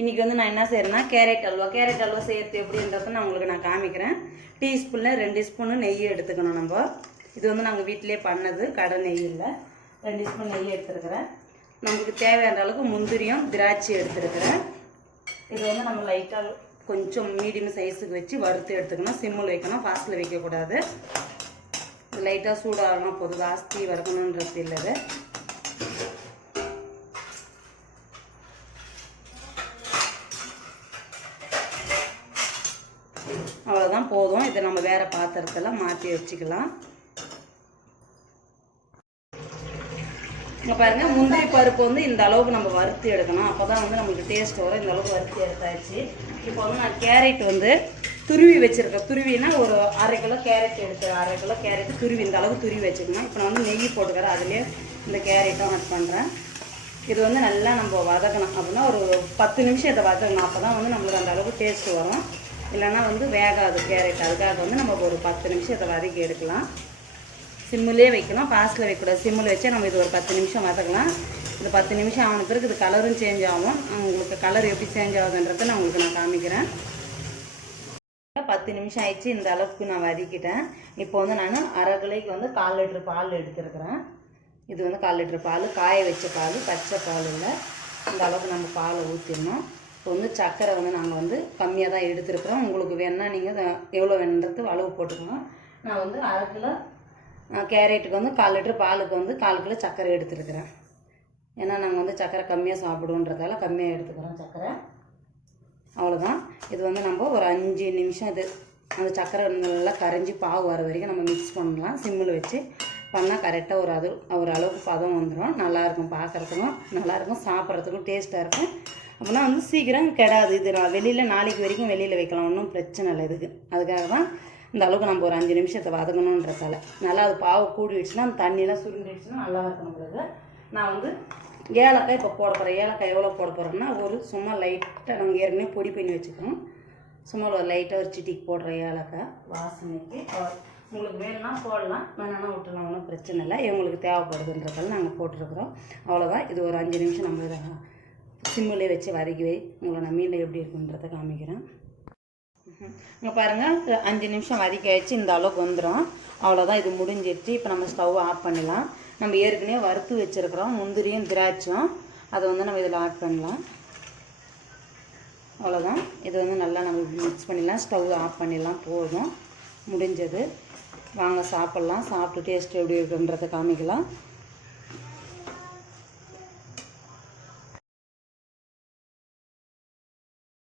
இன்றைக்கி வந்து நான் என்ன செய்கிறேன்னா கேரட் அல்வா. கேரட் அல்வா செய்யறது எப்படின்றத நான் உங்களுக்கு நான் காமிக்கிறேன். டீஸ்பூனில் ரெண்டு ஸ்பூனு நெய் எடுத்துக்கணும் நம்ம. இது வந்து நாங்கள் வீட்டிலே பண்ணது கடை நெய் இல்லை. ரெண்டு ஸ்பூன் நெய் எடுத்துருக்கிறேன். நமக்கு தேவையான அளவுக்கு முந்திரியும் திராட்சை எடுத்துருக்கிறேன். இது வந்து நம்ம லைட்டாக கொஞ்சம் மீடியம் சைஸுக்கு வச்சு வறுத்து எடுத்துக்கணும். சிம்மில் வைக்கணும். ஃபாஸ்ட்டில் வைக்கக்கூடாது. லைட்டாக சூடாகணும். போது ஜாஸ்தி வறுக்கணுன்றது இல்லை தான் அவ்வளோதான் போதும். இதை நம்ம வேறு பாத்திரத்தில் மாற்றி வச்சுக்கலாம். இங்கே பாருங்க முந்திரி பருப்பு வந்து இந்த அளவுக்கு நம்ம வறுத்து எடுக்கணும். அப்போ தான் வந்து நமக்கு டேஸ்ட் வரும். இந்த அளவுக்கு வறுத்து எடுத்தாச்சு. இப்போ வந்து நான் கேரட் வந்து துருவி வச்சுருக்கேன். துருவினா ஒரு அரை கிலோ கேரட் எடுத்து அரை கிலோ கேரட் துருவி இந்த அளவுக்கு துருவி வச்சுக்கணும். இப்போ நான் வந்து நெய் போட்டுக்கிறேன். அதுலேயே இந்த கேரட்டும் ஆட் பண்ணுறேன் இது வந்து நல்லா நம்ம வதக்கணும். அப்படின்னா ஒரு பத்து நிமிஷம் இதை வதக்கணும். அப்போ தான் வந்து நம்மளுக்கு அந்த அளவுக்கு டேஸ்ட் வரும். இல்லைன்னா வந்து வேகாது கேரட் அதுக்காக வந்து நம்ம ஒரு பத்து நிமிஷம் இதை வதக்கி எடுக்கலாம். சிம்மிலே வைக்கணும் ஃபாஸ்ட்டில் வைக்கக்கூடாது. சிம்மில் வச்சே நம்ம இது ஒரு பத்து நிமிஷம் வதக்கலாம். இது பத்து நிமிஷம் ஆன பிறகு இது கலரும் சேஞ்ச் ஆகும். உங்களுக்கு கலர் எப்படி சேஞ்ச் ஆகுதுன்றதை நான் உங்களுக்கு நான் காமிக்கிறேன். பத்து நிமிஷம் ஆயிடுச்சு இந்த அளவுக்கு நான் வதக்கிட்டேன். இப்போ வந்து நான் அரை கிளைக்கு வந்து கால் லிட்டர் பால் எடுத்துருக்குறேன். இது வந்து கால் லிட்டர் பால் காய வச்ச பால் பச்சை பால் இல்லை. இந்த அளவுக்கு நம்ம பாலை ஊற்றிடணும் இப்போ வந்து சர்க்கரை வந்து நாங்கள் வந்து கம்மியாக தான் எடுத்துருக்குறோம். உங்களுக்கு வேணால் நீங்கள் எவ்வளோ வேணுன்றது அளவு போட்டுக்கணும் நான் வந்து அரை கிலோ கேரட்டுக்கு வந்து கால் லிட்டர் பாலுக்கு வந்து கால் கிலோ சர்க்கரை எடுத்துருக்குறேன். ஏன்னா நாங்கள் வந்து சர்க்கரை கம்மியாக சாப்பிடுவோன்றதால கம்மியாக எடுத்துக்கிறோம் சர்க்கரை அவ்வளோதான் இது வந்து நம்ம ஒரு அஞ்சு நிமிஷம் இது அந்த சக்கரை நல்லா கரைஞ்சி பாவு வர வரைக்கும் நம்ம மிக்ஸ் பண்ணலாம். சிம்மில் வச்சு பண்ணால் கரெக்டாக ஒரு அது ஒரு அளவுக்கு பதம் வந்துடும் நல்லாயிருக்கும் பார்க்குறதுக்கும் நல்லாயிருக்கும் சாப்பிட்றதுக்கும் டேஸ்ட்டாக இருக்கும். அப்படின்னா வந்து சீக்கிரம் கெடாது. இது நான் வெளியில் நாளைக்கு வரைக்கும் வெளியில் வைக்கலாம். ஒன்றும் பிரச்சனை இல்லை இதுக்கு. அதுக்காக தான் இந்த அளவுக்கு நம்ம ஒரு அஞ்சு நிமிஷத்தை வதக்கணுன்றதால. நல்லா அது பாவு கூடிடுச்சுன்னா அந்த தண்ணியெலாம் சுருண்டிடுச்சுன்னா நல்லா இருக்கும் நம்மளுக்கு நான் வந்து ஏலக்காய் இப்போ போட போகிறேன் ஏலக்காய் எவ்வளோ போட போகிறேன்னா ஒரு சும்மா லைட்டாக நம்ம ஏற்கனவே பொடி பண்ணி வச்சுக்கிறோம். சும்மா ஒரு லைட்டாக ஒரு சிட்டிக்கு போடுற ஏலக்காய் வாசனைக்கு. உங்களுக்கு வேணும்னா போடலாம். வேணாம்னா விட்டுலாம் ஒன்றும் பிரச்சனை இல்லை. இவங்களுக்கு தேவைப்படுதுன்றதால நாங்கள் போட்டிருக்கிறோம். அவ்வளோதான் இது ஒரு அஞ்சு நிமிஷம் நம்ம இதை சிம்மிலே வச்சு வதக்கி வை உங்களை நான் எப்படி இருக்குன்றதை காமிக்கிறேன். இங்கே பாருங்கள் அஞ்சு நிமிஷம் வதக்கி வச்சு இந்த அளவுக்கு வந்துடும் அவ்வளோதான் இது முடிஞ்சிடுச்சு இப்போ நம்ம ஸ்டவ் ஆஃப் பண்ணலாம் நம்ம ஏற்கனவே வறுத்து வச்சுருக்குறோம் முந்திரியும் திராட்சையும். அதை வந்து நம்ம இதில் ஆட் பண்ணலாம். அவ்வளோதான் இது வந்து நல்லா நம்ம மிக்ஸ் பண்ணிடலாம். ஸ்டவ் ஆஃப் பண்ணிடலாம். போதும். முடிஞ்சது. வாங்க சாப்பிட்லாம். சாப்பிட்டு டேஸ்ட் எப்படி இருக்குன்றதை காமிக்கலாம்.